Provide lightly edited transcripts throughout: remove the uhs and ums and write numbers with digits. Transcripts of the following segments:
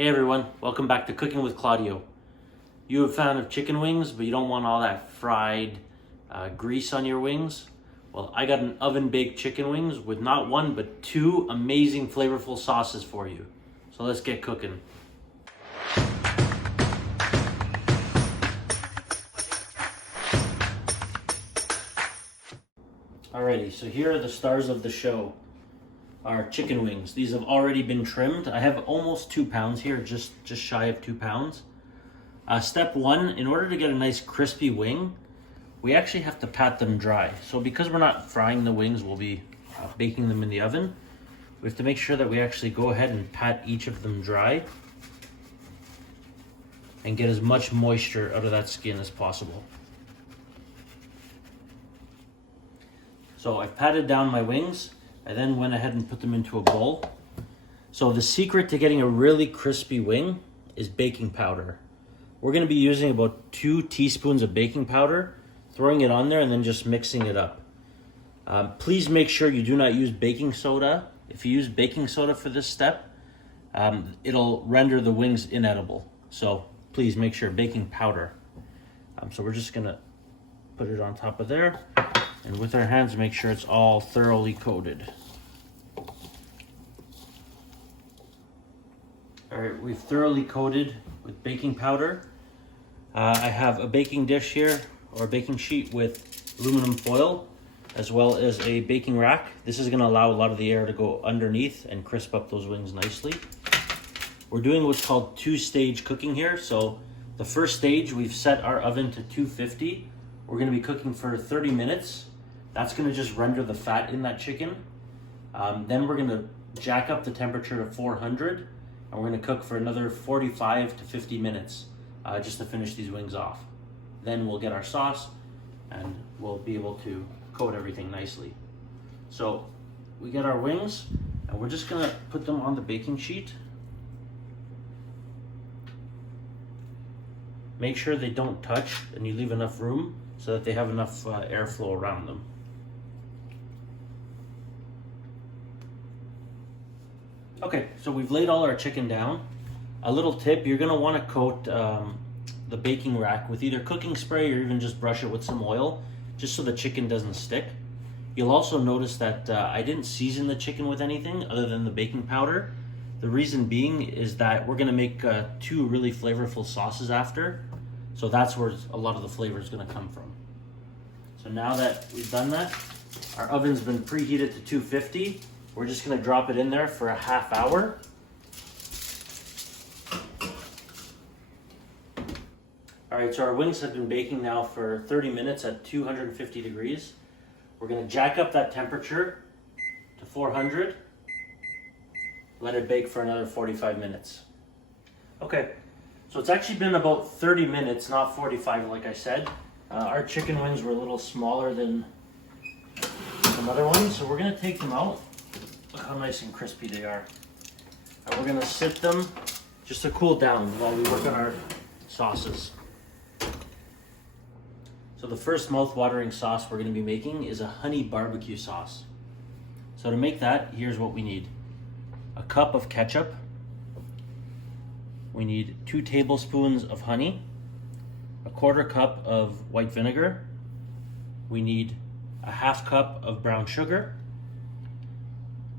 Hey everyone, welcome back to Cooking with Claudio. You a fan of chicken wings, but you don't want all that fried grease on your wings? Well, I got an oven-baked chicken wings with not one, but two amazing flavorful sauces for you. So let's get cooking. Alrighty, so here are the stars of the show. Our chicken wings. These have already been trimmed. I have almost 2 pounds here, just shy of 2 pounds. Step one, in order to get a nice crispy wing, we actually have to pat them dry. So because we're not frying the wings, we'll be baking them in the oven. We have to make sure that we actually go ahead and pat each of them dry and get as much moisture out of that skin as possible. So I've patted down my wings. I then went ahead and put them into a bowl. So the secret to getting a really crispy wing is baking powder. We're going to be using about 2 teaspoons of baking powder, throwing it on there and then just mixing it up. Please make sure you do not use baking soda. If you use baking soda for this step, it'll render the wings inedible. So please make sure baking powder. So we're just going to put it on top of there. And with our hands, make sure it's all thoroughly coated. All right, we've thoroughly coated with baking powder. I have a baking dish here, or a baking sheet with aluminum foil, as well as a baking rack. This is gonna allow a lot of the air to go underneath and crisp up those wings nicely. We're doing what's called 2-stage cooking here. So the first stage, we've set our oven to 250. We're gonna be cooking for 30 minutes. That's gonna just render the fat in that chicken. Then we're gonna jack up the temperature to 400, and we're gonna cook for another 45 to 50 minutes just to finish these wings off. Then we'll get our sauce and we'll be able to coat everything nicely. So we get our wings and we're just gonna put them on the baking sheet. Make sure they don't touch and you leave enough room so that they have enough airflow around them. Okay, so we've laid all our chicken down. A little tip, you're gonna wanna coat the baking rack with either cooking spray or even just brush it with some oil, just so the chicken doesn't stick. You'll also notice that I didn't season the chicken with anything other than the baking powder. The reason being is that we're gonna make 2 really flavorful sauces after. So that's where a lot of the flavor is gonna come from. So now that we've done that, our oven's been preheated to 250. We're just gonna drop it in there for a half hour. All right, so our wings have been baking now for 30 minutes at 250 degrees. We're gonna jack up that temperature to 400. Let it bake for another 45 minutes. Okay, so it's actually been about 30 minutes, not 45 like I said. Our chicken wings were a little smaller than some other ones, so we're gonna take them out. Look how nice and crispy they are. And we're gonna sit them just to cool down while we work on our sauces. So the first mouth-watering sauce we're gonna be making is a honey barbecue sauce. So to make that, here's what we need. A cup of ketchup. We need 2 tablespoons of honey, a 1/4 cup of white vinegar. We need a 1/2 cup of brown sugar,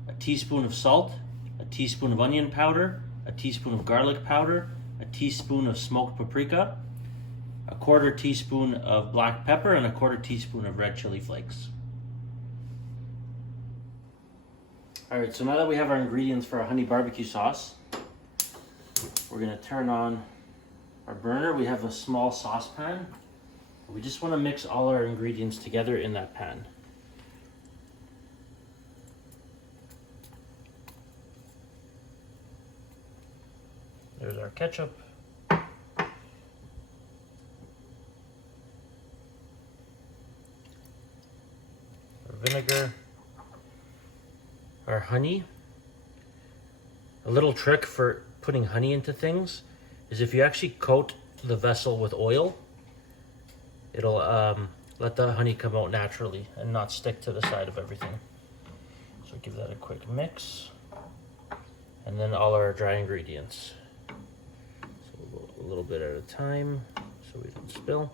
a teaspoon of salt, a teaspoon of onion powder, a teaspoon of garlic powder, a teaspoon of smoked paprika, a 1/4 teaspoon of black pepper, and a 1/4 teaspoon of red chili flakes. All right, so now that we have our ingredients for our honey barbecue sauce, we're gonna turn on our burner. We have a small saucepan. We just wanna mix all our ingredients together in that pan. There's our ketchup. Our vinegar. Our honey. A little trick for putting honey into things is if you actually coat the vessel with oil, it'll let the honey come out naturally and not stick to the side of everything. So give that a quick mix. And then all our dry ingredients. a little bit at a time so we don't spill.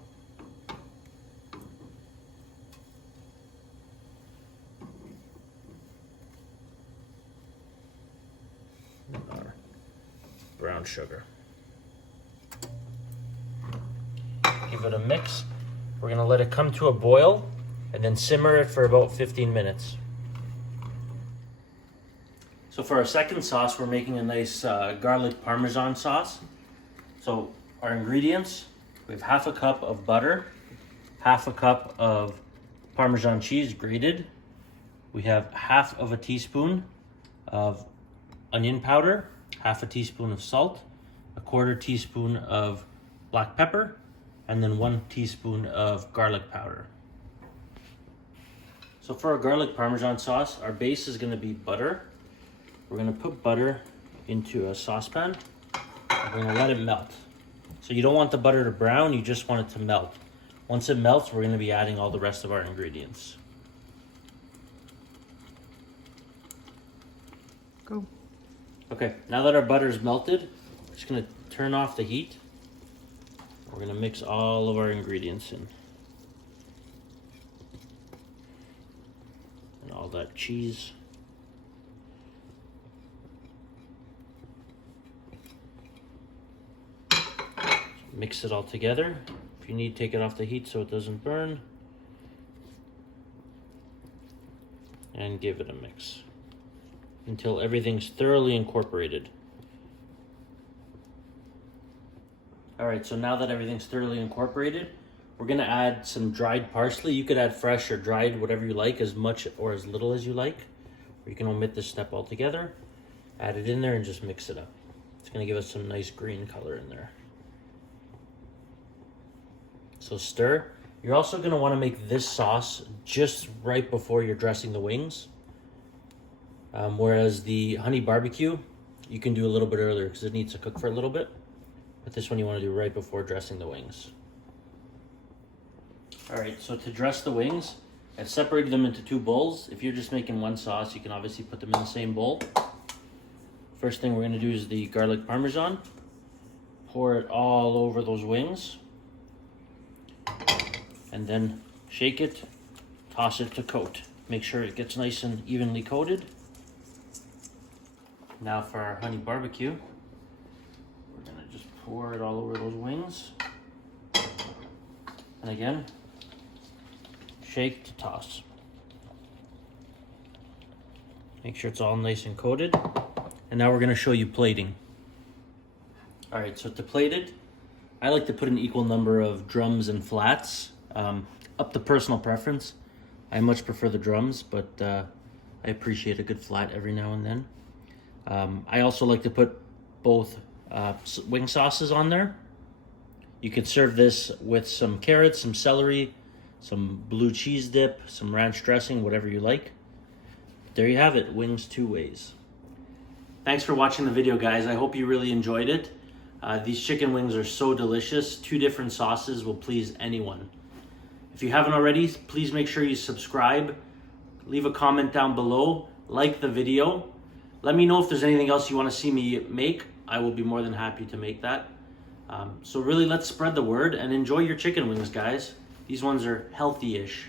And our brown sugar. Give it a mix. We're gonna let it come to a boil and then simmer it for about 15 minutes. So for our second sauce, we're making a nice garlic parmesan sauce. So our ingredients, we have half a cup of butter, half a cup of Parmesan cheese grated. We have half of a teaspoon of onion powder, half a teaspoon of salt, a quarter teaspoon of black pepper, and then 1 teaspoon of garlic powder. So for our garlic Parmesan sauce, our base is gonna be butter. We're gonna put butter into a saucepan. We're gonna let it melt. So you don't want the butter to brown, you just want it to melt. Once it melts, we're gonna be adding all the rest of our ingredients. Go. Okay, now that our butter is melted, we're just gonna turn off the heat. We're gonna mix all of our ingredients in. And all that cheese. Mix it all together. If you need, take it off the heat so it doesn't burn. And give it a mix until everything's thoroughly incorporated. All right, so now that everything's thoroughly incorporated, we're gonna add some dried parsley. You could add fresh or dried, whatever you like, as much or as little as you like. Or you can omit this step altogether. Add it in there and just mix it up. It's gonna give us some nice green color in there. So stir. You're also gonna wanna make this sauce just right before you're dressing the wings. Whereas the honey barbecue, you can do a little bit earlier because it needs to cook for a little bit. But this one you wanna do right before dressing the wings. All right, so to dress the wings, I've separated them into 2 bowls. If you're just making one sauce, you can obviously put them in the same bowl. First thing we're gonna do is the garlic Parmesan. Pour it all over those wings. And then shake it, toss it to coat. Make sure it gets nice and evenly coated. Now for our honey barbecue, we're gonna just pour it all over those wings. And again, shake to toss. Make sure it's all nice and coated. And now we're gonna show you plating. All right, so to plate it, I like to put an equal number of drums and flats. Up to personal preference. I much prefer the drums, but I appreciate a good flat every now and then. I also like to put both wing sauces on there. You could serve this with some carrots, some celery, some blue cheese dip, some ranch dressing, whatever you like. There you have it, wings 2 ways. Thanks for watching the video, guys. I hope you really enjoyed it. These chicken wings are so delicious. 2 different sauces will please anyone. If you haven't already, please make sure you subscribe, leave a comment down below, like the video. Let me know if there's anything else you want to see me make. I will be more than happy to make that. So really, let's spread the word and enjoy your chicken wings, guys. These ones are healthy-ish.